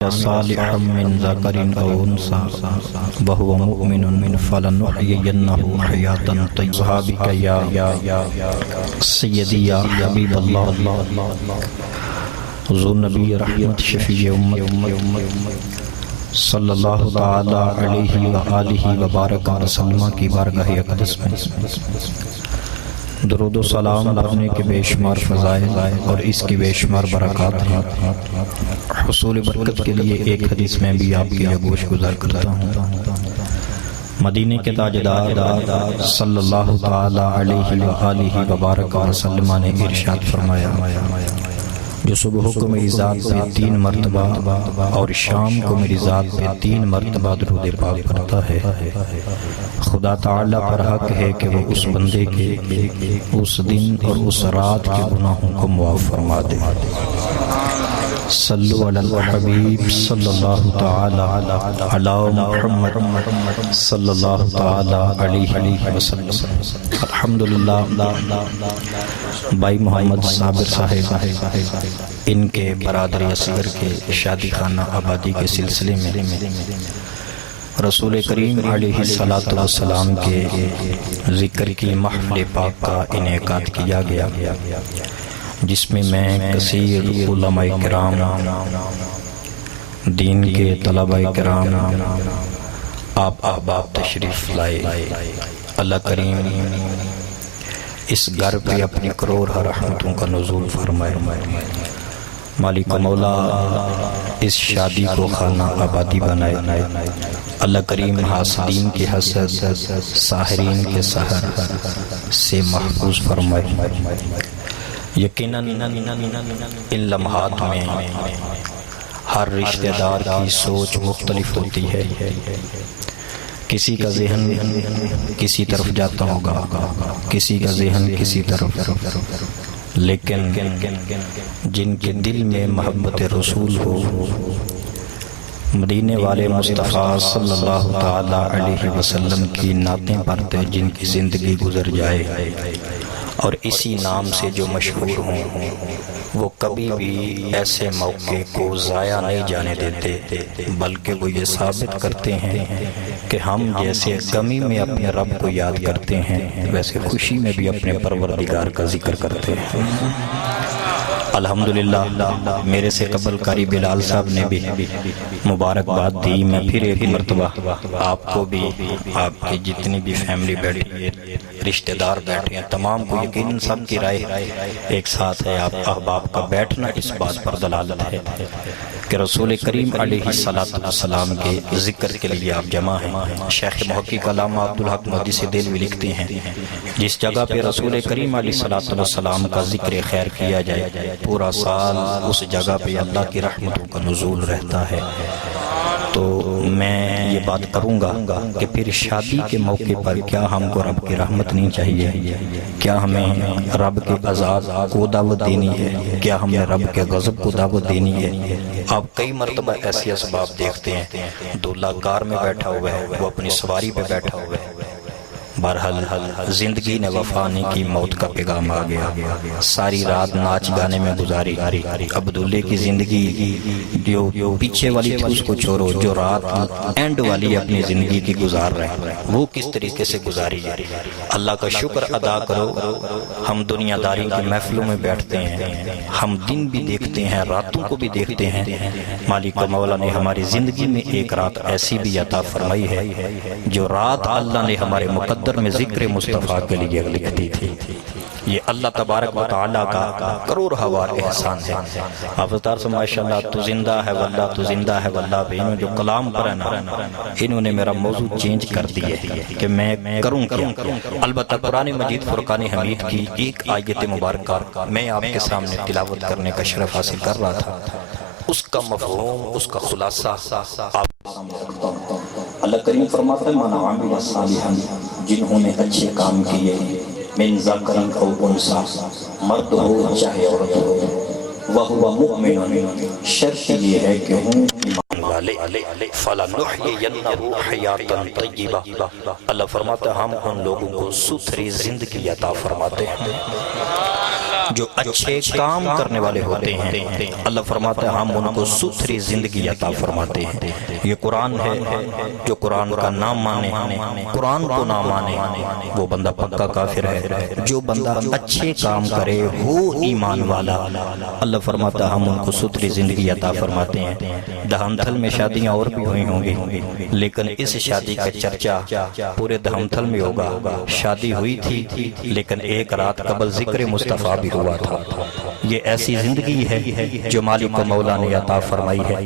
صالحا من ذکر او انثى وهو مؤمن فلنحيينه حياة طيبة. صحابك یا سیدی یا حبیب اللہ حضور نبی رحمت شفیع امت صلی اللہ تعالی علیہ وآلہ وبارک وسلم کی بارگاہ اقدس میں درود و سلام بھرنے کے بے شمار فضائل اور اس کی بے شمار برکات ہیں. حصول برکت کے لیے ایک حدیث میں بھی آپ کی گوش گزار کرتا ہوں. مدینے کے تاجدار صلی اللہ تعالی علیہ وآلہ وبارک وسلم نے ارشاد فرمایا جو صبح کو میری ذات پہ 3 مرتبہ اور شام کو میری ذات پہ 3 مرتبہ درود پاک پڑھتا ہے خدا تعالی پر حق ہے کہ وہ اس بندے کے اس دن اور اس رات کے گناہوں کو معاف فرما دے. صلو علی الحبیب صلی اللہ تعالی علی محمد صلی اللہ تعالی علیہ وسلم. الحمدللہ بھائی محمد صابر صاحب ان کے برادر اصغر کے شادی خانہ آبادی کے سلسلے میں رسول کریم علیہ السلام کے ذکر کی محفل پاک کا انعقاد کیا گیا جس میں کثیر علماء کرام دین کے طلباء کرام آپ احباب تشریف لائے. اللہ کریم اس گھر پہ اپنی کروڑ رحمتوں کا نزول فرمائے. مالک مولا اس شادی کو خانہ آبادی بنائے. اللہ کریم حاسدین کے حسد ساحرین کے سحر سے محفوظ فرمائے. یقیناً ان لمحات میں ہر رشتہ دار کی سوچ مختلف ہوتی ہے. کسی کا ذہن کسی طرف جاتا ہوگا, کسی کا ذہن کسی طرف, لیکن جن کے دل میں محبت رسول ہو, مدینے والے مصطفیٰ صلی اللہ تعالی علیہ وسلم کی نعتیں پڑھتے جن کی زندگی گزر جائے اور اسی نام سے جو مشہور ہوں, وہ کبھی بھی ایسے موقع کو ضائع نہیں جانے دیتے, بلکہ وہ یہ ثابت کرتے ہیں کہ ہم جیسے غمی میں اپنے رب کو یاد کرتے ہیں ویسے خوشی میں بھی اپنے پروردگار کا ذکر کرتے ہیں. الحمدللہ میرے سے قبل قاری بلال صاحب نے بھی مبارکباد دی. میں پھر ایک مرتبہ آپ کو بھی, آپ کی جتنی بھی فیملی بیٹھی ہے, رشتہ دار بیٹھے ہیں, تمام کو یقیناً سب کی رائے ایک ساتھ ہے. آپ احباب کا بیٹھنا اس بات پر دلالت ہے کہ رسول کریم علیہ السلام کے ذکر کے لیے آپ جمع ہیں. شیخ محقق علامہ عبدالحق محدث دہلوی لکھتے ہیں جس جگہ پہ رسول کریم علیہ السلام کا ذکر خیر کیا جائے پورا سال اس جگہ پہ اللہ کی رحمتوں کا نزول رہتا ہے. تو میں یہ بات کروں گا کہ پھر شادی کے موقع پر کیا ہم کو رب کی رحمت نہیں چاہیے, کیا ہمیں رب کے عذاب کو دعوت دینی ہے, کیا ہمیں رب کے غضب کو دعوت دینی ہے. آپ کئی مرتبہ ایسی اسباب دیکھتے ہیں, دولہا کار میں بیٹھا ہوا ہے, وہ اپنی سواری پہ بیٹھا ہوا ہے, بہرحال زندگی نے وفا نہیں کی, موت کا پیغام آ گیا, ساری رات ناچ گانے میں گزاری. اب دولہے کی زندگی جو پیچھے والی تھی اس کو چھوڑو, جو رات اینڈ والی اپنی زندگی کی گزار رہے ہیں وہ کس طریقے سے گزاری ہے. اللہ کا شکر ادا کرو, ہم دنیا داری کی محفلوں میں بیٹھتے ہیں, ہم دن بھی دیکھتے ہیں, راتوں کو بھی دیکھتے ہیں. مالک مولا نے ہماری زندگی میں ایک رات ایسی بھی عطا فرمائی ہے جو رات اللہ نے ہمارے مقدر میں ذکر مصطفیٰ کے لیے لکھتی تھی. یہ اللہ تبارک و تعالیٰ کا کروڑ ہزار احسان ہے. حافظدار سے ماشاءاللہ تو زندہ ہے واللہ, تو زندہ ہے واللہ بھی انہوں جو کلام پر ہے نا, انہوں نے میرا موضوع چینج کر دیے کہ میں کروں کیا. البتہ قرآن مجید فرقان حمید کی ایک آیت مبارکہ میں آپ کے سامنے تلاوت کرنے کا شرف حاصل کر رہا تھا, اس کا مفہوم, اس کا خلاصہ آپ اللہ کریم فرماتا ہے من عمل صالحا, جنہوں نے اچھے کام کیے, من ذکر او انثی, مرد ہو چاہے عورت ہو, وہو مؤمن, شرط یہ ہے کہ ہوں ایمان والے, فلنحیینہ حیاۃ طیبہ. اللہ فرماتا ہے ہم ان لوگوں کو ستھری زندگی عطا فرماتے ہیں. جو اچھے کام کرنے والے ہوتے ہیں اللہ فرماتا ہے ہم ان کو ستھری زندگی عطا فرماتے ہیں۔ یہ قرآن ہے، جو قرآن کا نام مانے، قرآن کو نہ مانے، وہ بندہ پکا کافر ہے۔ جو بندہ اچھے کام کرے ہو ایمان والا، اللہ فرماتا ہے ہم ان کو ستھری زندگی عطا فرماتے ہیں۔ دہم تھل میں شادیاں اور بھی ہوئی ہوں گی، لیکن اس شادی کا چرچا پورے دہم تھل میں ہوگا۔ شادی ہوئی تھی لیکن ایک رات قبل ذکر مصطفیٰ بھی ہوا تھا۔ یہ ایسی زندگی ہے جو مالک و مولا نے عطا فرمائی ہے۔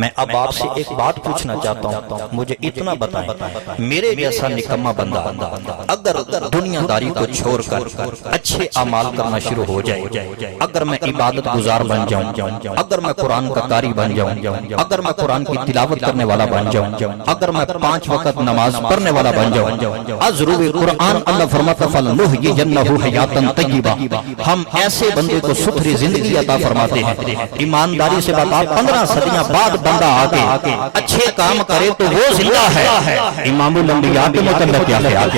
میں اب آپ سے ایک بات پوچھنا چاہتا ہوں، مجھے اتنا بتائیں، میرے جیسا نکما بندہ اگر دنیا داری کو چھوڑ کر اچھے اعمال کرنا شروع ہو جائے، اگر میں عبادت گزار بن جاؤں، اگر میں قرآن کا قاری بن جاؤں، اگر میں قرآن کی تلاوت کرنے والا بن جاؤں، اگر میں 5 وقت نماز پڑھنے والا بن جاؤں، ازرو قرآن اللہ فرماتا فَلَنُحْيِيَنَّهُ حَيَاةً طَيِّبَةً، ہم ایسے بندے کو ستھری زندگی عطا فرماتے ہیں۔ ایمانداری سے بتا، 15 صدیاں بعد بندہ آگے اچھے کام کرے تو وہ زندہ ہے۔ امام الانبیاء کے متعلق کیا خیال؟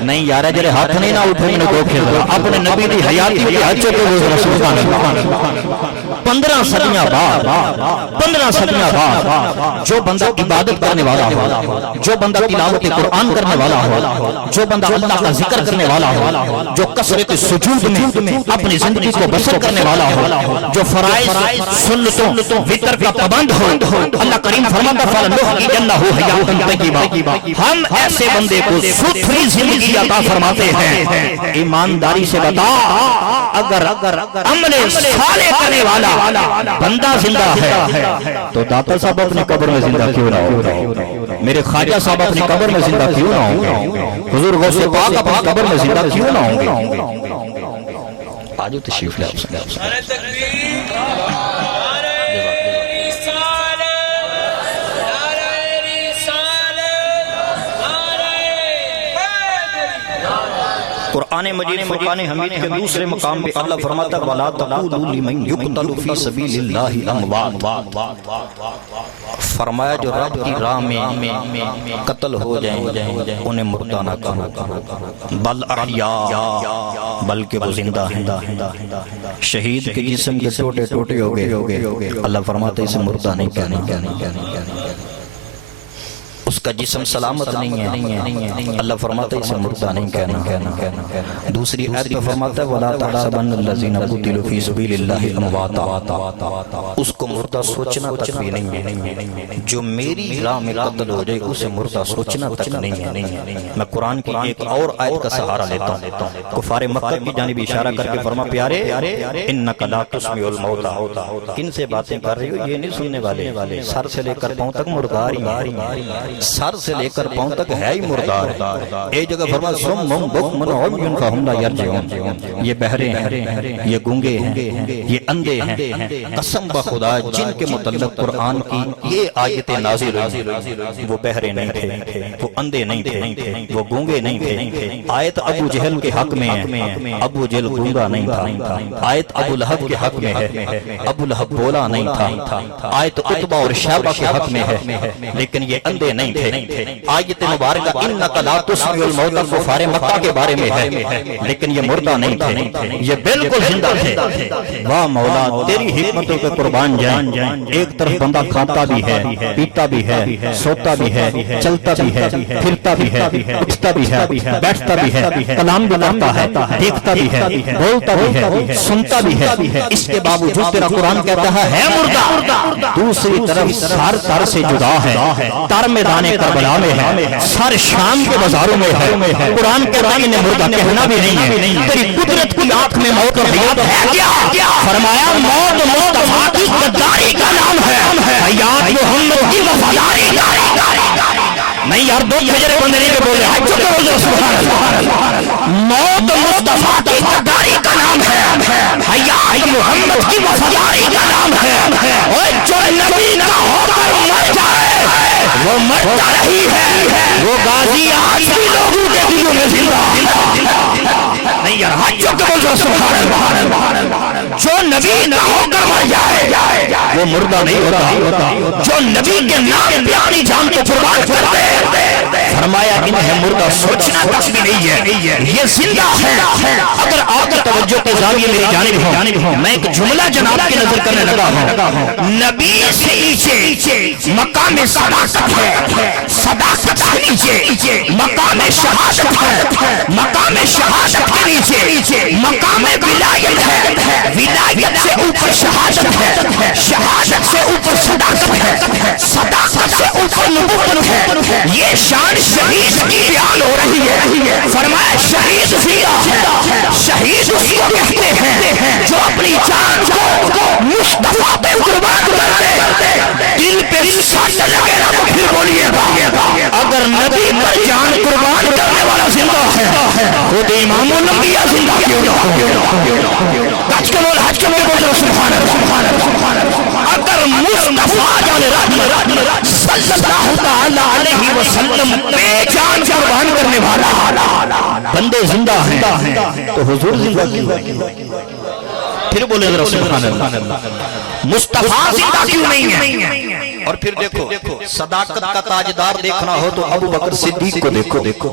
نہیں یار جرے ہاتھ نہیں نہ اٹھے میں نے دو کھیل اپنے نبی دی حیاتی کے اچھے کو رسول اللہ 15 صدیاں بعد 15 صدیاں بعد جو بندہ عبادت کرنے والا ہو، جو بندہ تلاوت قرآن کرنے والا ہو، جو بندہ اللہ کا ذکر کرنے والا ہو، جو کثرت سجود میں اپنی زندگی کو بسر کرنے والا ہو، جو فرائض سنتوں وتر کا پابند ہو، اللہ کریم فرماتا فَلَنُحْيِيَنَّهُ حَيَاةً طَيِّبَةً، ہم ایسے بندے کو ستھری زندگی عطا فرماتے ہیں۔ ایمانداری سے بتا، اگر عمل صالح کرنے والا بندہ زندہ ہے تو داتا صاحب اپنی قبر میں زندہ کیوں نہ ہو؟ میرے خواجہ صاحب اپنی قبر میں زندہ کیوں نہ ہوں گے؟ حضور غوث پاک اپنی قبر میں زندہ کیوں نہ ہوں گے؟ آجو تشریف لے قرآن مجید فرقان حمید کے دوسرے مقام پہ اللہ فرماتا ہے وَلَا تَقُولُوا لِمَنْ يُقْتَلُ فِي سَبِيلِ اللَّهِ أَمْوَاتٌ، فرمایا جو رب کی راہ میں قتل ہو جائیں انہیں مردہ نہ کہو، بل احیاء، بلکہ وہ زندہ ہیں۔ شہید کے جسم کے ٹوٹے ٹوٹے ہو گئے، اللہ فرماتا ہے اسے مردہ نہیں کہنا، اس کا جسم سلامت نہیں ہے، اللہ فرماتا ہے اسے مردہ نہیں کہنا۔ دوسری آیت میں فرماتا ہے وَلَا تَحْسَبَنَّ الَّذِينَ قُتِلُوا فِي سَبِيلِ اللَّهِ أَمْوَاتًا، اس کو مردہ سوچنا تک بھی نہیں ہے، جو میری راہ میں قتل ہو جائے اسے مردہ سوچنا تک نہیں ہے۔ میں قرآن کی ایک اور آیت کا سہارا لیتا ہوں، کفار مکہ کی جانب اشارہ کر کے فرما پیارے اِنَّكَ لَا تُسْمِعُ الْمَوْتَى، کن سے باتیں کر رہی ہو؟ یہ نہیں سننے والے، سر سے لے کر پاؤں تک مردار ہی، سر سے لے کر پاؤں تک ہے ہی مردار۔ ایک جگہ فرمایا صُمٌّ بُکْمٌ عُمْیٌ فَهُمْ لَا یرجعون، یہ بہرے ہیں، یہ گونگے ہیں، یہ اندھے ہیں۔ قسم بخدا جن کے متعلق قرآن کی یہ آیتیں نازل ہوئی وہ بہرے نہیں تھے، وہ اندھے نہیں تھے، وہ گونگے نہیں تھے۔ آیت ابو جہل کے حق میں ہے، ابو جہل گونگا نہیں تھا۔ آیت ابو لہب کے حق میں ہے، ابو لہب بولا نہیں تھا۔ آیت عتبہ اور شیبہ کے حق میں ہے، لیکن یہ اندھے نہیں تھے۔ آیت مبارکہ اِنَّكَ لَا تُسْمِعُ الْمَوْتَى کفار مکہ کے بارے میں ہے، لیکن یہ مردہ نہیں تھے، یہ بالکل زندہ تھے۔ واہ مولا تیری حکمتوں کے قربان جائیں۔ ایک طرف بندہ کھاتا بھی ہے، پیتا بھی ہے، سوتا بھی ہے، چلتا بھی ہے، پھرتا بھی ہے، اٹھتا بھی ہے، بیٹھتا بھی ہے، کلام بھی کرتا ہے، دیکھتا بھی ہے، بولتا بھی ہے، سنتا بھی ہے، اس کے باوجود تیرا قرآن کہتا ہے مردہ۔ دوسری طرف سر تر سے جدا ہے، تر میدان کربلا میں ہے، سر شام کے بازاروں میں ہے، قرآن کہتا ہے انہیں مردہ کہنا بھی نہیں ہے۔ تیری قدرت کی آنکھ میں موت اور حیات ہے کیا؟ فرمایا موت مصطفیٰ کی غداری کا نام ہے، حیات محمد کی وفاداری۔ نہیں یار دو بجرے بندے نہیں بولے، موت مصطفیٰ کی غداری کا نام ہے، حیات محمد کی وفاداری کا نام ہے۔ اور جو نبی نہ ہو کر مر جائے وہ مرتا رہی ہے، وہ غازی آج بھی لوگوں کے دلوں میں زندہ۔ نہیں یار ہاتھ چوک بول سبحان اللہ، جو نبی نہ ہو کر مر جائے وہ مردہ نہیں ہوتا، جو نبی کے نام پہ اپنی جان کو قربان کرتے فرمایا انہیں مردہ سوچنا تک بھی نہیں ہے، یہ زندہ ہے۔ اگر آپ کی توجہ کے زاویے میری جانب ہوں، میں ایک جملہ جناب کی نظر کرنے لگا ہوں۔ نبی سے نیچے مقام صداقت ہے، صداقت سے نیچے مقام شہادت ہے، مقام شہادت کے نیچے مقام ولایت ہے، ولایت سے اوپر شہادت ہے، شہادت سے اوپر صداقت ہے، صداقت سے اوپر نبوت ہے۔ یہ شان شہید کی بیان ہو رہی ہے۔ فرمایا شہید زندہ، شہید اس کو کہتے ہیں جو اپنی جان کو مصطفیٰ پہ قربان کر دے۔ دل پہ سٹ لگے نا تو پھر بولیے گا، اگر نبی پر جان قربان کرنے والا زندہ ہے خود امام الانبیاء زندہ کیوں نہ ہو؟ حج کے بول رہا سبحان اللہ۔ اگر مصطفیٰ جان رحمت صلی اللہ تعالی علیہ وسلم پہ جان قربان کرنے والا بندے زندہ ہیں تو حضور زندہ کیوں؟ پھر بولے ذرا سبحان اللہ۔ مصطفیٰ زندہ کیوں نہیں ہے؟ اور پھر دیکھو صداقت کا تاجدار دیکھنا ہو تو ابو بکر صدیق کو دیکھو،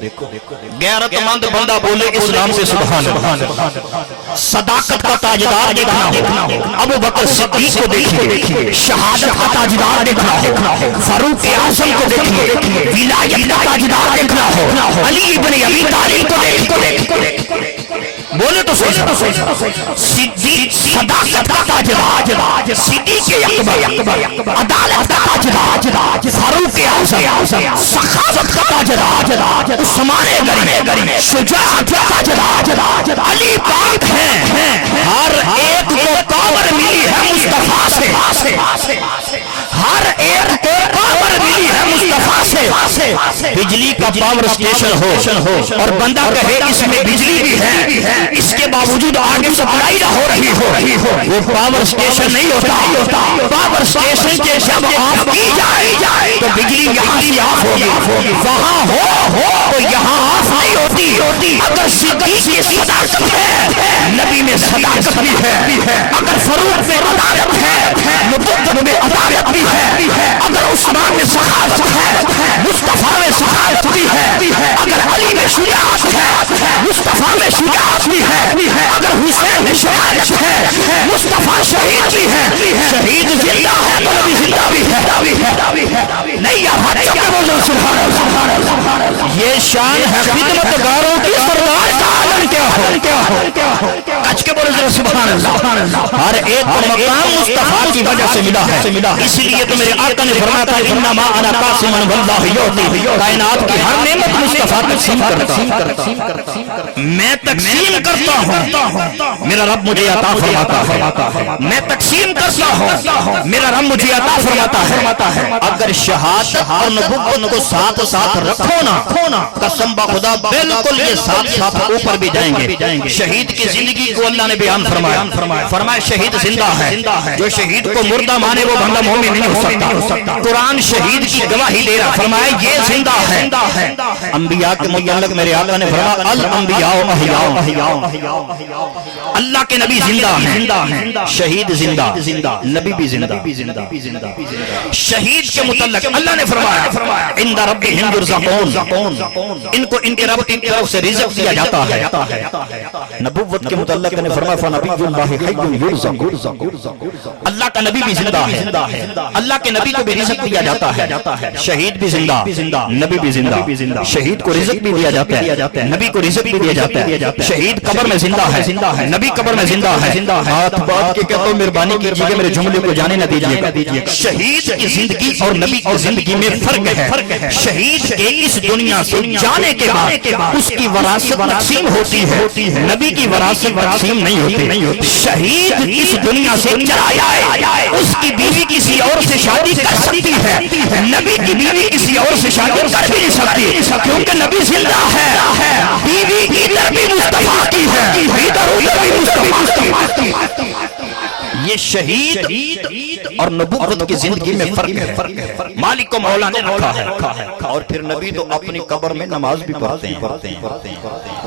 غیرت مند بندہ بولے اسلام سے سبحان اللہ۔ صداقت کا تاجدار دیکھنا ہو ابو بکر صدیق کو دیکھیے، شہادت کا تاجدار دیکھنا ہو فاروق اعظم کو دیکھیے، ولایت کا تاجدار دیکھنا ہو علی ابن ابی طالب کو دیکھیے۔ بولے تو صدیق صداقت کا تاجدار، صدیق اکبر عدالت کا تاجدار، فاروق اعظم سخاوت کا تاجدار، عثمان غنی شجاعت کا تاجدار، علی پاک ہیں۔ ہر ایک کو پاور ملی ہے مصطفیٰ سے، ہر ایک کو پاور ملی ہے مصطفیٰ سے۔ بجلی کا پاور اسٹیشن ہو اور بندہ کہے اس میں بجلی بھی ہے، اس کے باوجود آگے سپلائی نہ ہو رہی ہو، وہ پاور اسٹیشن نہیں ہوتا۔ پاور اسٹیشن کے جب آف کی جائے تو بجلی یہاں سے آف ہوگی، وہاں ہو تو یہاں آف نہیں ہوتی۔ اگر صدیق کی صداقت ہے، نبی میں صداقت بھی ہے، اگر فاروق میں عدالت ہے، نبوت میں عدالت بھی ہے، اگر عثمان میں سخاوت ہے، مصطفیٰ میں سخاوت بھی ہے، اگر علی میں شجاعت ہے، مصطفیٰ میں شجاعت بھی ہے، اگر حسین میں شہادت ہے، مصطفیٰ شہید بھی ہے، شہید زندہ ہے تو نبی زندہ بھی ہے۔ نہیں یار ہر چکے بولو سبحان اللہ۔ یہ شان ہے خدمت گاروں کی سردار کا عالم کیا ہو، کچھ کے بولو ذرا سبحان اللہ۔ ہر ایک کو مقام مصطفیٰ کی وجہ سے ملا ہے، اس لیے تو میرے آقا نے فرمایا تھا انما انا قاسم واللہ یعطی، کائنات کی ہر نعمت مصطفیٰ تقسیم کرتا، میں تقسیم کرتا ہوں، میرا رب مجھے عطا فرماتا ہے، میں تقسیم کرتا ہوں، میرا رب مجھے عطا فرماتا ہے۔ اگر شہادت اور نبوت کو ساتھ ساتھ رکھو نا، قسم بخدا بالکل یہ ساتھ اوپر بھی جائیں گے۔ شہید کی زندگی کو اللہ نے بیان فرمایا شہید زندہ ہے، جو شہید کو مردہ مانے وہ بندہ مومن نہیں ہو سکتا۔ قرآن شہید کی گواہی دے رہا، فرمایا یہ زندہ ہے۔ انبیاء کے متعلق میرے آقا نے فرمایا الانبیاء احیاء، اللہ کے نبی زندہ ہیں، شہید زندہ، نبی بھی زندہ۔ شہید کے متعلق اللہ نے فرمایا عند ربہم یرزقون، ان کو ان کے رب کی طرف سے رزق دیا جاتا ہے۔ نبوت کے متعلق نے فرمایا فنبی اللہ حی یرزق، اللہ کا نبی بھی زندہ ہے، اللہ کے نبی کو بھی رزق دیا جاتا ہے۔ شہید بھی زندہ، نبی بھی زندہ، شہید کو رزق بھی دیا جاتا ہے، نبی کو رزق بھی دیا جاتا ہے۔ شہید قبر میں زندہ ہے، نبی قبر میں زندہ ہے۔ ہاتھ بات کے کہتا ہوں مہربانی کیجیے میرے جملے کو جانے نہ دیجیے۔ شہید کی زندگی اور نبی کی زندگی میں فرق ہے۔ شہید کے اس دنیا سے جانے کے بعد اس کی وراثت تقسیم ہوتی ہے، نبی کی وراثت تقسیم نہیں ہوتی۔ شہید اس دنیا سے چلا جائے، اس کی بیوی کسی اور سے شادی کر سکتی ہے، نبی کی بیوی کسی اور سے شادی کر بھی نہیں سکتی، کیونکہ نبی زندہ ہے، بیوی ادھر بھی مصطفیٰ کی ہے، ادھر بھی مصطفیٰ کی۔ یہ شہید اور نبوت کی زندگی میں فرق ہے، مالک کو مولا نے رکھا ہے۔ اور پھر نبی تو اپنی قبر میں نماز بھی پڑھتے ہیں،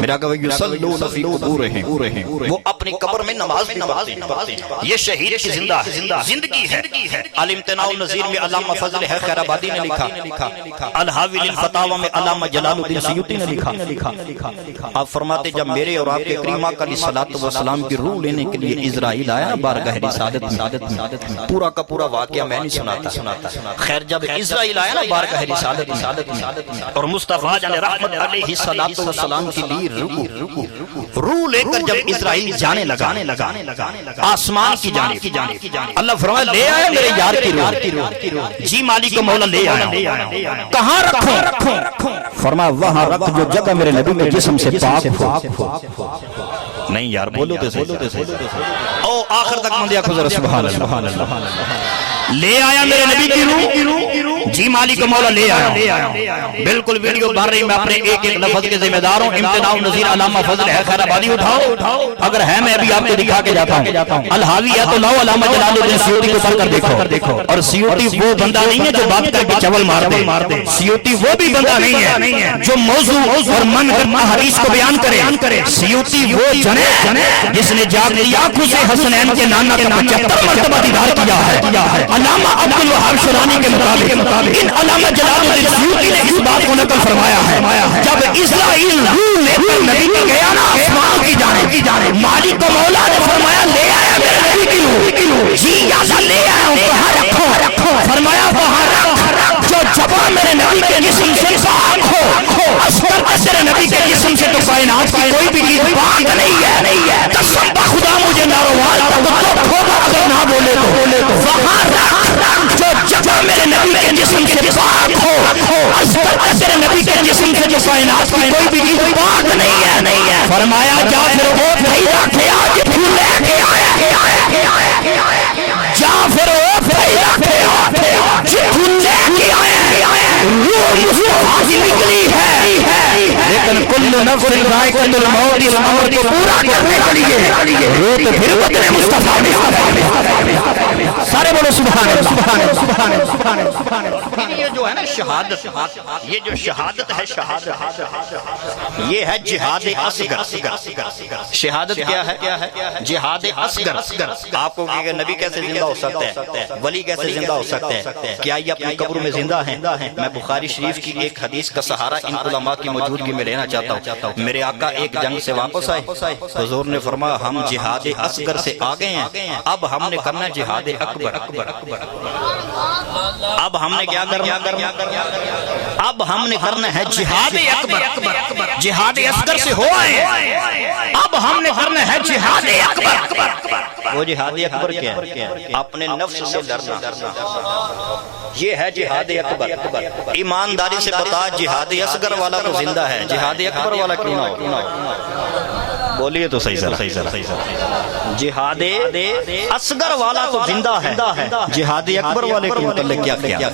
میرا کہ یصلون فی قبورہم، وہ اپنی اپنی قبر میں نماز بھی پڑھتے ہیں. یہ شہید کی زندگی ہے. الامتناع النظیر میں علامہ فضل خیر آبادی نے لکھا. الحاوی للفتاوی میں علامہ جلال الدین سیوطی نے لکھا. آپ فرماتے جب میرے اور آپ کے کریم آقا علیہ الصلوۃ والسلام کی روح لینے کے لیے اسرائیل آیا بارگاہ رسالت میں, پورا کا پورا واقعہ میں نہیں سناتا. خیر جب اسرائیل آیا نا بارگاہ رسالت میں اور مصطفیٰ جان رحمت علیہ الصلوۃ والسلام کے لیے روح لے کر جب اسرائیل جانے لگا آسمان کی جانب, اللہ فرمایا لے آیا میرے یار کی روح. جی مالک مولا لے آیا. کہاں رکھوں؟ فرمایا وہاں رکھ جو جگہ میرے نبی کے جسم سے پاک ہو. نہیں یار بولو تو صحیح. او آخر تک مندیا خزر سبحان اللہ. لے آیا میرے نبی کی روح. جی مالک مولا لے آیا. بالکل ویڈیو بھر رہی, میں اپنے ایک لفظ کے ذمہ دار ہوں. امتناع النظیر علامہ فضل خیر آبادی اٹھاؤ. اگر ہے میں ابھی آپ کو دکھا کے جاتا ہوں. الحاوی ہے تو لاؤ علامہ جلال الدین سیوطی کو پڑھ کر دیکھو. اور سیوطی وہ بندہ نہیں ہے جو بات کر کے چول مار دے. سیوطی وہ بھی بندہ نہیں ہے جو موضوع اور منہج حدیث کو بیان کرے. سیوطی وہ جنے جس نے جاگتی آنکھوں سے حسنین کے نانا کا 75 مرتبہ دیدار کیا ہے. علامہ عبد الوہاب شرانی کے مطابق ان علامہ جلال الدین سیوطی نے اس بات کو نقل فرمایا ہے جب اسرائیل روح لے کر نبی کی گیا نا آسمان کی جانب, مالک مولا نے فرمایا لے آیا میرے نبی کی روح. جی یہاں لے آیا ہوں, کہاں رکھو؟ فرمایا وہاں رکھ جو جبا میرے نبی کے جسم سے پاک ہو. اصغر اثر نبی کے جسم سے تو کائنات کی کوئی بھی چیز پاک نہیں ہے. قسم خدا مجھے ناروال اگر نہ بولے تو وہاں رکھ جو جگہ میرے نبی کے جسم سے پاک ہو. اثر نبی کے جسم سے جو کائنات کی کوئی بھی چیز پاک نہیں ہے. فرمایا جا پھر وہ نہیں رکھے آج پھول لے کے آیا. جا پھر وہ نہیں رکھے آج پھول لے کے آیا. روح مصطفیٰ کی نکلی ہے لیکن کل نفس ذائقۃ الموت, اس امر کو پورا کرنے کے لیے روح تو پھر بدلے مصطفیٰ نے. سارے بولو سبحان اللہ. یہ جو ہے نا شہادت, یہ جو شہادت ہے یہ ہے جہاد اصغر. شہادت کیا ہے؟ جہاد اصغر. آپ کو کہ نبی کیسے زندہ ہو سکتے ہیں, ولی کیسے زندہ ہو سکتے ہیں, کیا یہ اپنی قبر میں زندہ ہیں؟ میں بخاری شریف کی ایک حدیث کا سہارا ان علماء کی موجودگی میں لینا چاہتا ہوں. میرے آقا ایک جنگ سے واپس آئے, حضور نے فرمایا ہم جہاد اصغر سے آگے ہیں, اب ہم نے کرنا جہاد اکبر. اب ہم نے کیا کرنا؟ اب ہم نے کرنا ہے جہاد اکبر. جہاد اصغر سے ہو آئے, اب ہم نے کرنا ہے جہاد اکبر. وہ جہاد اکبر کیا ہے؟ اپنے نفس سے لڑنا. یہ ہے جہاد اکبر. ایمانداری سے بتا جہاد اصغر والا تو زندہ ہے, جہاد اکبر والا کیوں نہ ہو؟ بولیے تو صحیح سر. جہاد اصغر والا تو زندہ ہے, جہاد اکبر والے کے متعلق کیا؟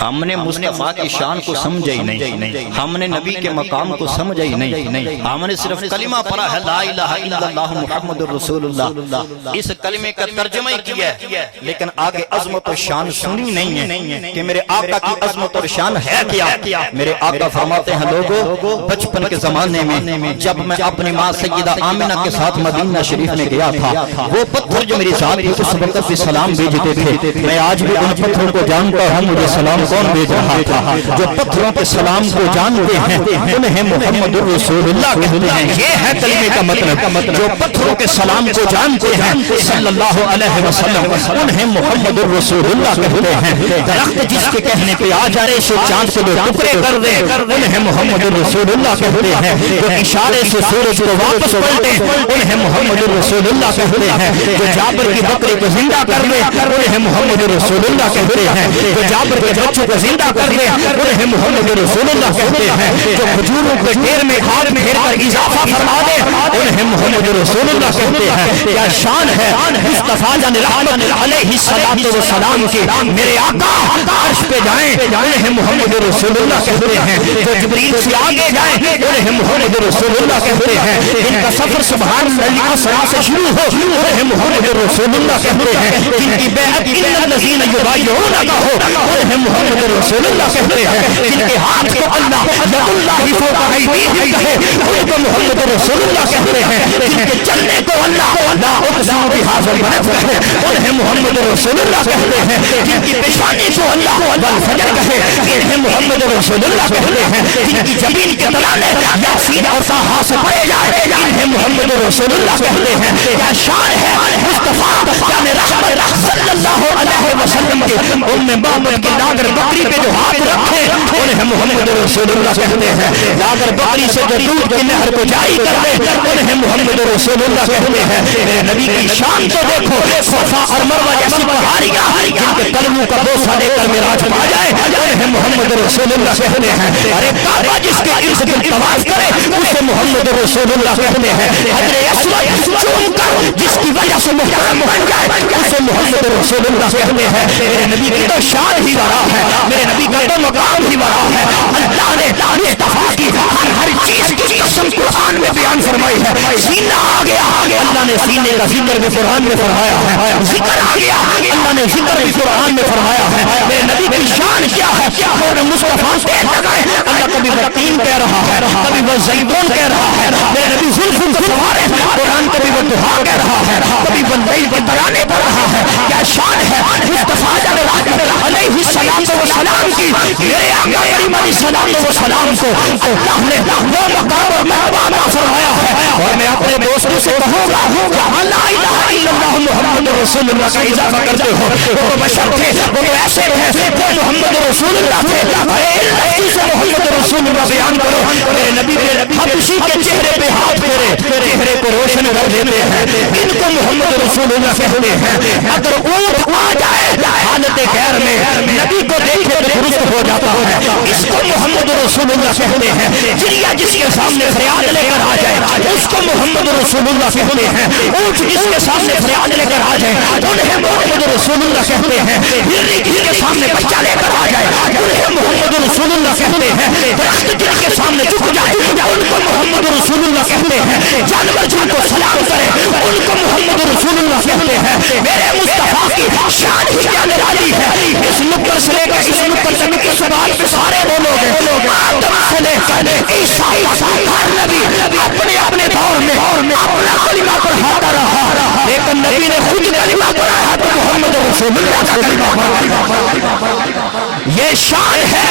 ہم نے مصطفیٰ کی شان کو سمجھا ہی نہیں, ہم نے نبی کے مقام کو سمجھا ہی نہیں. ہم نے صرف کلمہ پڑھا ہے لا الہ الا اللہ محمد الرسول اللہ, اس کلمے کا ترجمہ ہی کیا ہے, لیکن آگے عظمت و شان سنی نہیں ہے کہ میرے آقا کی عظمت اور شان ہے کیا. میرے آقا فرماتے ہیں لوگوں بچپن کے زمانے میں جب میں اپنی ماں سیدہ آمنہ کے ساتھ مدینہ شریف میں گیا تھا, وہ پتھر جو میری ذات کو اس وقت بھی سلام بھیجتے تھے, میں آج بھی ان پتھروں کو جانتا ہوں مجھے سلام کون بھیج رہا تھا. جو پتھروں کے سلام کو جانتے ہیں انہیں محمد الرسول اللہ کہتے ہیں. یہ ہے کلمے کا مطلب. جو پتھروں کے سلام کو جانتے ہیں صلی اللہ علیہ وسلم انہیں محمد الرسول اللہ کہتے ہیں. درخت جس کے کہنے پہ آ جائے سے چاند سے ٹکڑے کر دے انہیں محمد الرسول اللہ کہتے ہیں. جو اشارے سے سورج کو واپس پلٹے انہیں محمد الرسول اللہ کہتے ہیں. جو جابر کی بکری کو زندہ کر دے انہیں محمد الرسول اللہ کہتے ہیں. جو جابر کے بچوں کو زندہ کر دے انہیں محمد الرسول اللہ کہتے ہیں. جو کھجوروں کے ڈھیر میں ہاتھ پھیر کر اضافہ فرما دے انہیں محمد الرسول اللہ کہتے ہیں. کیا شان ہے مصطفیٰ جان رحمت علیہ الصلوۃ والسلام کی. میرے آقا عرش پہ جائیں انہیں محمد الرسول اللہ کہتے ہیں. جو جبریل سے آگے جائیں انہیں محمد الرسول اللہ کہتے ہیں. ان کا سفر سبحان اللہ سے شروع مجنون ہو انہیں محمد رسول اللہ کہتے ہیں، جن کی بیعت ان الذین یبایعونک ہو انہیں محمد رسول اللہ کہتے ہیں، جن کے ہاتھ کو اللہ ید اللہ فوق ایدیہم کہے ان کو محمد رسول اللہ کہتے ہیں، جن کے چلنے کو اللہ لا اقسم بہذا البلد کہے انہیں محمد رسول اللہ کہتے ہیں، جن کی پیشانی کو اللہ والفجر کہے انہیں محمد رسول اللہ کہتے ہیں، جن کی جبین کے تلانے یاسین اور طٰہٰ سے پڑھے جائے انہیں محمد رسول اللہ کہتے ہیں۔ کیا شان ہے مصطفیٰ جان رحمت صلی اللہ علیہ وسلم کی ام محمد کی لاگر بکری پہ جو ہاتھ رکھے انہیں محمد رسول اللہ کہتے ہیں، لاگر بکری سے جو دودھ کی نہر کو جاری کر دے انہیں محمد رسول اللہ کہتے ہیں۔ میرے نبی کی شان تو دیکھو، صفا اور مروہ جیسی پہاڑیاں جن کے قلبوں کا بوسہ لے کر معراج پا جائے انہیں محمد رسول اللہ کہتے ہیں۔ ارے کعبہ جس کے ارد گرد طواف کرے اسے محمد رسول اللہ کہتے ہیں۔ حجر اسود چوم کر جس کی وجہ سے محرم بن جائے اسے محمد رسول اللہ کہتے ہیں۔ میرے نبی کی تو شان ہی بڑا ہے، میرے نبی کا تو مقام ہی بڑا ہے۔ اللہ نے مصطفیٰ کی ہر چیز کی قسم قرآن میں بیان فرمائی ہے۔ سینہ آ گیا، اللہ نے سینے کا ذکر بھی قرآن میں فرمایا ہے۔ ذکر آ گیا، اللہ نے ذکر بھی قرآن میں فرمایا ہے۔ میرے نبی کی شان کیا ہے؟ اور مصطفیٰ سے لگائے اللہ کبھی بطین کہہ رہا ہے، کبھی وہ زیدون کہہ رہا ہے، میرے نبی زلف کو سوارے قرآن کبھی وہ دہا کہہ رہا ہے، کبھی وہ لیل کے ترانے پڑھ رہا ہے۔ کیا شان ہے مصطفیٰ علیہ السلام کی، میرے آقا کریم علیہ السلام کو اللہ نے وہ مقام اور مرتبہ عطا فرمایا ہے۔ اور میں اپنے دوستوں سے کہوں گا جہاں لا الہ الا اللہ محمد رسول اللہ کا اضافہ کرتے ہو وہ بشر تھے، وہ ایسے تھے وہ محمد رسول اللہ تھے۔ محمد رسول اللہ بیان کرو، میرے نبی حبشی کے چہرے پہ ہاتھ پھیرے، چہرے کو روشن کر دیتے ہیں، ان کو محمد رسول اللہ کہتے ہیں۔ اگر اونٹ آ جائے حالت غیر میں نبی کو دیکھے تو درست ہو جاتا ہے، اس کو محمد رسول اللہ کہتے ہیں۔ چڑیا جس کے سامنے فریاد لے کر آ جائے اس کو محمد رسول اللہ کہتے ہیں۔ اونٹ جس کے سامنے فریاد لے کر آ جائے انہیں محمد رسول اللہ کہتے ہیں۔ ہرنی جس کے سامنے بچہ لے کر آ جائے انہیں محمد رسول اللہ کہتے ہیں۔ درخت جن کے سامنے جھک جائے ان کو محمد رسول اللہ کہتے ہیں۔ جانور جن کو سلام کرے ان کو محمد رسول اللہ کہتے ہیں۔ میرے مصطفیٰ کی شان ہی جان والی ہے۔ اس نکر سے لے کر اس نکر تک کے سوال پہ سارے بولو گے، آدم سے لے کر عیسیٰ ہر نبی اپنے اپنے دور میں اپنا کلمہ پڑھاتا رہا، لیکن نبی نے خود کلمہ پڑھایا تو محمد رسول اللہ کا کلمہ پڑھا۔ یہ شان ہے۔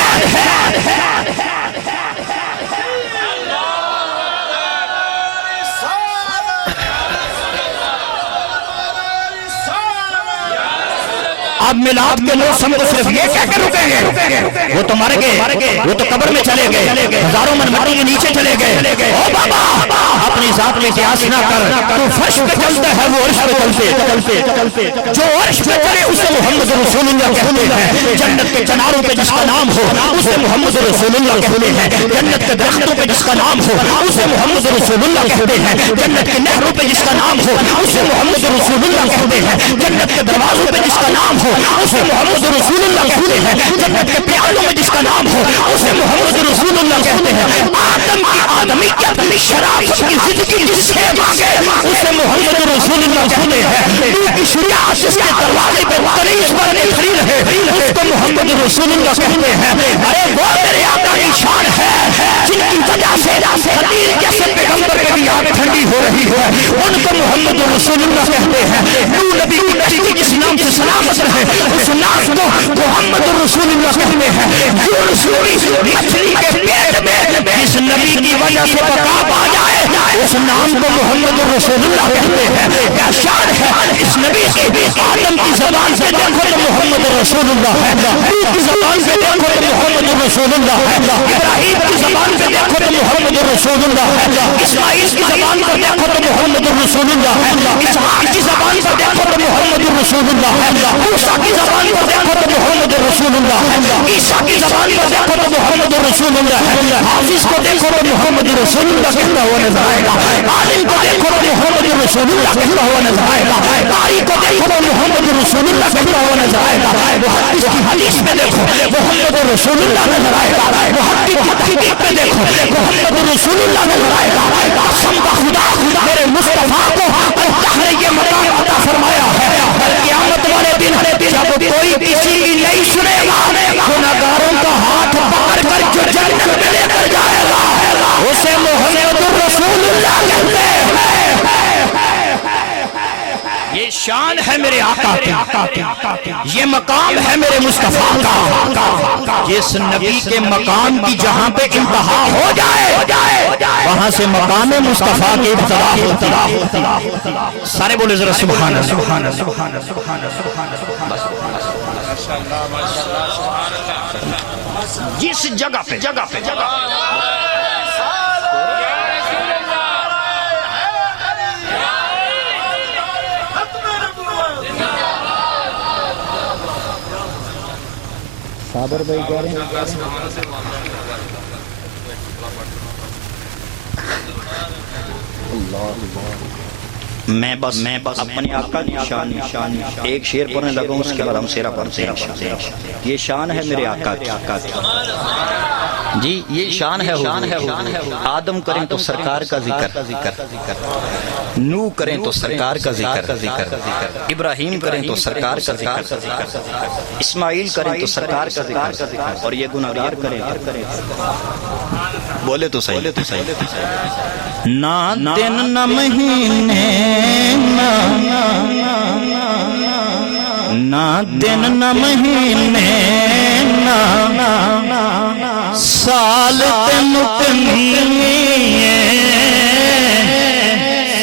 اب میلاد کے موسم کو صرف یہ کہہ کے رکیں گے وہ تو مر گئے، وہ تو قبر میں چلے گئے، ہزاروں من مٹی کے نیچے چلے گئے۔ او بابا اپنی ذات میں قیاس نہ کر، تو فرش پہ چلتا ہے وہ عرش پہ چلتے، جو عرش پہ چلے اسے محمد رسول اللہ کہتے ہیں۔ جنت کے چناروں پہ جس کا نام ہو اسے محمد رسول اللہ کہتے ہیں۔ جنت کے درختوں پہ جس کا نام ہو اسے محمد رسول اللہ کہتے ہیں۔ جنت کی نہروں پہ جس کا نام ہو اسے محمد رسول اللہ کہتے ہیں۔ جنت کے دروازوں پہ جس کا نام ہو اسے محمد رسول اللہ کہتے ہیں۔ جنت کے پیالوں میں جس کا نام ہو اسے محمد رسول اللہ کہتے ہیں۔ آدم کی آدمیت شرافت کی زندگی جس سے مانگے اسے محمد رسول اللہ کہتے ہیں۔ نور کی شجاعت جس کے دروازے پہ تریس برنے کھڑی رہے اس کو محمد رسول اللہ کہتے ہیں۔ ارے وہ میرے آقا کی شان ہے جن کی وجہ سے خلیل جیسے پیغمبر کے بھی آنکھ ٹھنڈی ہو رہی ہے ان کو محمد رسول اللہ کہتے ہیں۔ نور نبی کی کشتی جس نام سے سلامت رہے اس نام کو محمد رسول اللہ کہتے ہیں۔ مچھلی کے پیٹ میں جس نبی کی وجہ سے بقا پا جائے اس نام کو محمد رسول اللہ کہتے ہیں۔ کیا شان ہے اس نبی کی۔ آدم کی زبان سے دیکھو تو محمد رسول اللہ ہے، نوح کی زبان سے دیکھو تو محمد رسول اللہ ہے، ابراہیم کی زبان سے دیکھو تو محمد رسول اللہ ہے، اسماعیل کی زبان سے دیکھو تو محمد رسول اللہ ہے، اسحاق کی زبان سے دیکھو تو محمد رسول رسول اللہ ہے، موسیٰ کی زبان پر دیکھو تو محمد رسول اللہ ہے، عیسیٰ کی زبان پر دیکھو تو محمد رسول اللہ ہے، حافظ کو دیکھو تو محمد رسول اللہ کہتا ہوا نظر آئے گا، عالم کو دیکھو تو محمد رسول اللہ کہتا ہوا نظر آئے گا، قاری کو دیکھو تو محمد رسول اللہ کہتا ہوا نظر آئے گا، محدث کی حدیث میں دیکھو محمد رسول اللہ نظر آئے گا، محدث کی تحقیق میں دیکھو محمد رسول اللہ نظر آئے گا۔ قسم کا خدا میرے مصطفیٰ کو اللہ نے یہ مقام عطا فرمایا ہے، قیامت والے دن جب کوئی کسی کی نہیں سنے گا، گناہگاروں کا ہاتھ پکڑ کر جو جنت میں لے کر جائے گا اسے محمد رسول اللہ کہتے ہیں۔ یہ شان ہے میرے آقا کی، یہ مقام ہے میرے مصطفیٰ کا، جس نبی کے مقام کی جہاں پہ انتہا ہو جائے وہاں سے مقام مصطفیٰ کی ابتدا ہوتی ہے۔ سارے بولے ذرا سبحان اللہ۔ جس جگہ پہ صابر بھائی کہہ رہے ہیں میں بس اپنے آقا کی شان ایک شعر پڑھنے لگا ہوں، اس کے بعد ہم سیرہ پڑھتے ہیں۔ یہ شان ہے میرے آقا کی جی، یہ شان ہے آدم کریں تو سرکار کا ذکر، نو کریں تو سرکار کا ذکر، ابراہیم کریں تو سرکار کا ذکر، اسماعیل کریں تو سرکار کا ذکر، اور یہ گناہگار کریں بولے تو صحیح نہ دن نہ مہینے نہ دن نہ مہینے سال تے مکنی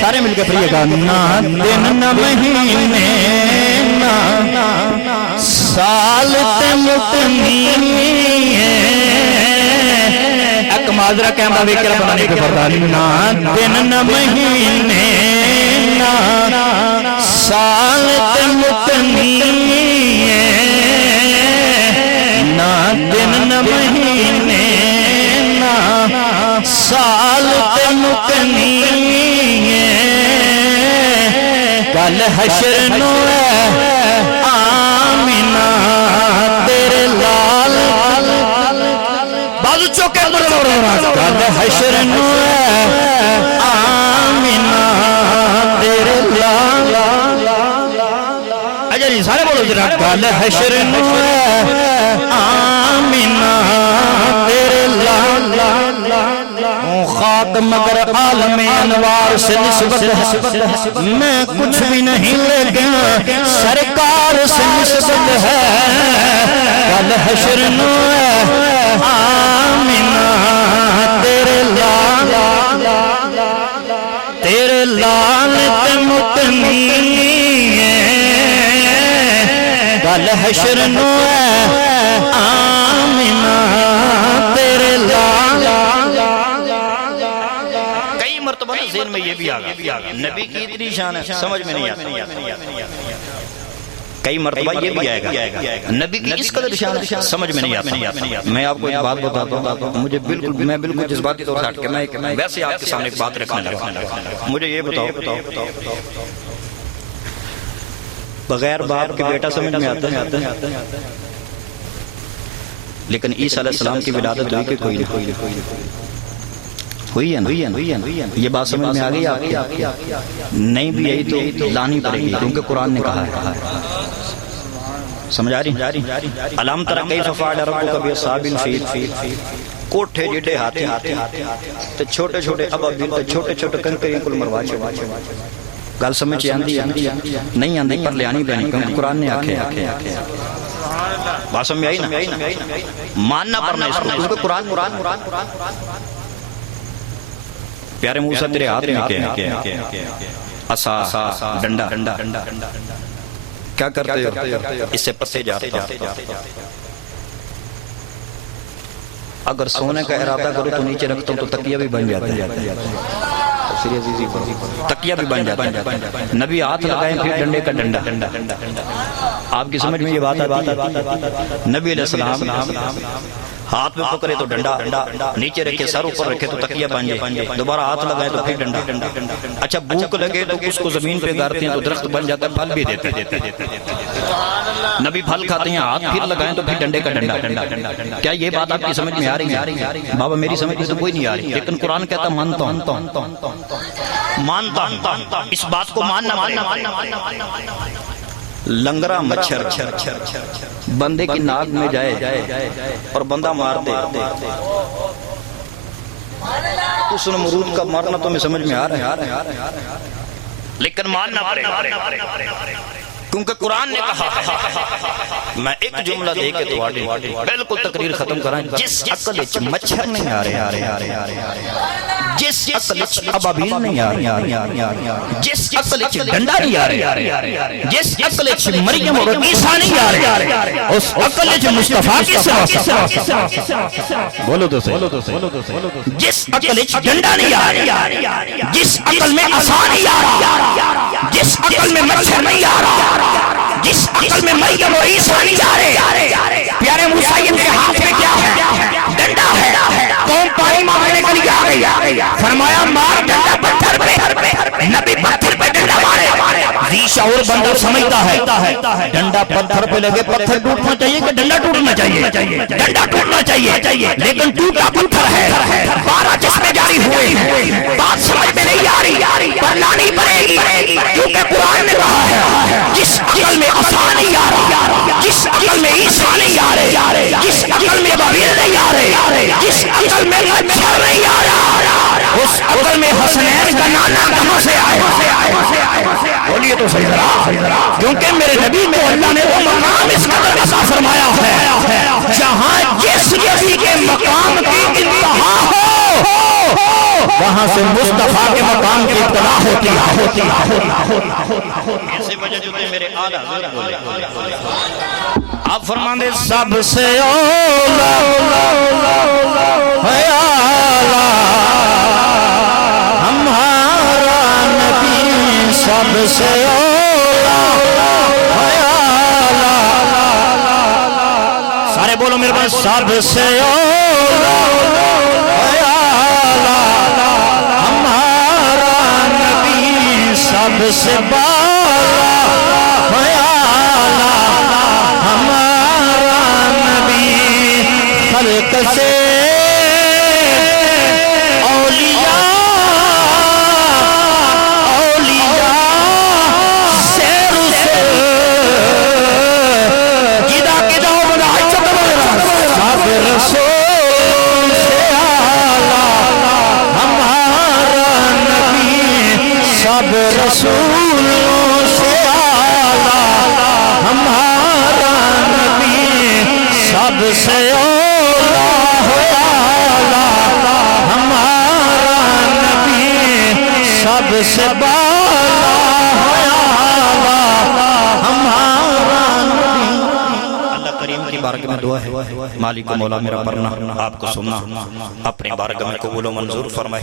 سارے مل کے پڑھیے گا، نہ دن نہ مہینے سال تے مکنی ایک معذرہ کیمرہ ویکرہ بنانے کے پڑھتا، نہ دن نہ مہینے سال تے مکنی نہ دن نہ مہینے سال تے مکنی کل حشر نو آمینہ تیرے لال بازو چوکے کل حشر نو آمینہ تیرے لال اجا جی سارے بولو ذرا کل حشر نو آمینہ تیرے لال خاک مگر عالم انوار سے نسبت ہے، میں کچھ بھی نہیں لیکن سرکار سے نسبت ہے، کل حشر نو آمینہ تیرے لال تے مکنی کل حشر نو آمینہ تیرے لال۔ کئی مرتبہ ذہن میں یہ بھی آگا نبی کی اتنی شان ہے سمجھ میں نہیں آتا، کئی مرتبہ یہ بھی آئے گا نبی کی اس قدر شان ہے سمجھ میں نہیں آتا۔ میں آپ کو ایک بات بتاتا ہوں، مجھے میں بالکل جذباتی طور سے ہٹ کے میں ویسے آپ کے سامنے ایک بات رکھنے لگا، مجھے یہ بتاؤ بغیر باپ کے بیٹا سمجھ میں آتا ہے، لیکن عیسیٰ علیہ السلام کی ولادت ہوئی کہ کوئی ہوئی ہے نا، یہ بات سمجھ میں آگئی آپ کی؟ نہیں بھی یہی تو لانی پڑے گی، کیونکہ قرآن نے کہا ہے، سمجھ آ رہی؟ الم تر کیف فعل ربک باصحاب الفیل، کوٹھے جڑے ہاتھی تے چھوٹے چھوٹے ابابیل تے چھوٹے چھوٹے کنکریاں کل مروا چھوڑے، گل سمجھ آندی نہیں آندی پر لے آنی پینی، کیونکہ قرآن نے آکھے بات سمجھ آئی نا، ماننا پڑنا اس کو، کیونکہ قرآن پیارے موسیٰ تیرے ہاتھ میں کیا ہے، عصا ڈنڈا کیا کرتے ہو؟ اس سے پتے جاتا، اگر سونے کا ارادہ کرو تو نیچے رکھتا ہوں تو تکیہ بھی بن جاتا ہے، تکیہ بھی بن جاتا ہے. نبی ہاتھ لگائیں پھر ڈنڈے کا ڈنڈا. آپ کی سمجھ میں یہ بات آتی ہے؟ نبی علیہ السلام ہاتھ میں پکڑے تو ڈنڈا، نیچے رکھے سر اوپر رکھے تو تکیہ بن جائے، دوبارہ ہاتھ لگائے تو پھر ڈنڈا. اچھا بھوک لگے تو اس کو زمین پہ گارتے ہیں تو درخت بن جاتا ہے، پھل بھی دیتے ہیں. نبی پھل کھاتے ہیں، ہاتھ پھر لگائیں تو پھر ڈنڈے کا ڈنڈا. کیا یہ بات آپ کی سمجھ میں آ رہی ہے؟ بابا میری سمجھ میں تو کوئی نہیں آ رہی، لیکن قرآن کہتا مانتا ہوں. اس بات کو ماننا. لنگرا مچھر بندے کی ناک میں جائے اور بندہ مار دے، اس نمرود کا مارنا تو میں سمجھ میں آ رہا ہے، لیکن ماننا پڑے گا، کیونکہ قرآن نے کہا. میں ایک جملہ دے کے تو بالکل تقریر ختم کرائیں. جس عقل وچ مچھر نہیں آ رہے، جس عقل وچ ابابیل نہیں آ رہے، جس عقل وچ ڈنڈا نہیں آ رہے، جس عقل وچ مریم اور عیسیٰ نہیں آ رہے، اس عقل وچ مصطفیٰ کی سوا بولو تو صحیح. جس عقل وچ ڈنڈا نہیں آ رہا، جس عقل میں عصا نہیں آ رہا، جس عقل میں مچھر نہیں آ رہا، جس عقل میں مریم اور عیسیٰ نہیں آ رہے. پیارے موسیٰ کے ہاتھ میں کیا ہے؟ ڈنڈا ہے. قوم پانی مانگنے کے لیے آ گئی، فرمایا مار ڈنڈا پتھر پہ. نبی پتھر پہ ڈنڈا مارے. ذی شعور بندہ سمجھتا ہے ڈنڈا پتھر پہ لگے پتھر ٹوٹنا چاہیے کہ ڈنڈا ٹوٹنا چاہیے؟ ڈنڈا ٹوٹنا چاہیے، لیکن ٹوٹا پتھر ہے. 12 جسمیں جاری ہوئے، بات سمجھ میں نہیں آ رہی پر لانی پڑے گی، کیونکہ قرآن نے کہا ہے جس عقل میں عصا نہیں آ رہا، جس عقل میں عیسیٰ نہیں آ رہے، جس عقل میں ابابیل نہیں آ رہے، جس عقل میں مچھر نہیں آ رہا، اس عقل میں حسنین کا نانا کہاں سے آئے؟ بولیے تو صحیح ذرا. کیونکہ میرے نبی کو اللہ نے وہ مقام اس قدر عطا فرمایا ہے جہاں جس نبی کے مقام کی انتہا ہو وہاں سے مصطفیٰ کے مقام کی ابتدا ہوتی ہے. ایسے وجہ جو تھے میرے آلہ حضرت بولے، آپ فرماندے سب سے اولا ہے آلہ ہمارا نبی، سب سے اولا ہے آلہ. سارے بولو میرے پاس، سب سے اولا ہے آلہ ہمارا نبی، سب سے بالا ہے آلہ ہمارا نبی. خلق سے رسولوں سے آلہ ہمارا نبی، سب سے اولا ہے آلہ ہمارا نبی، سب سے بالا ہے آلہ ہمارا نبی. اللہ کریم کی بارگاہ میں دعا ہے، مالک و مولا میرا پڑھنا، آپ کو سننا، اپنی بارگاہ میں قبول و منظور فرمائے.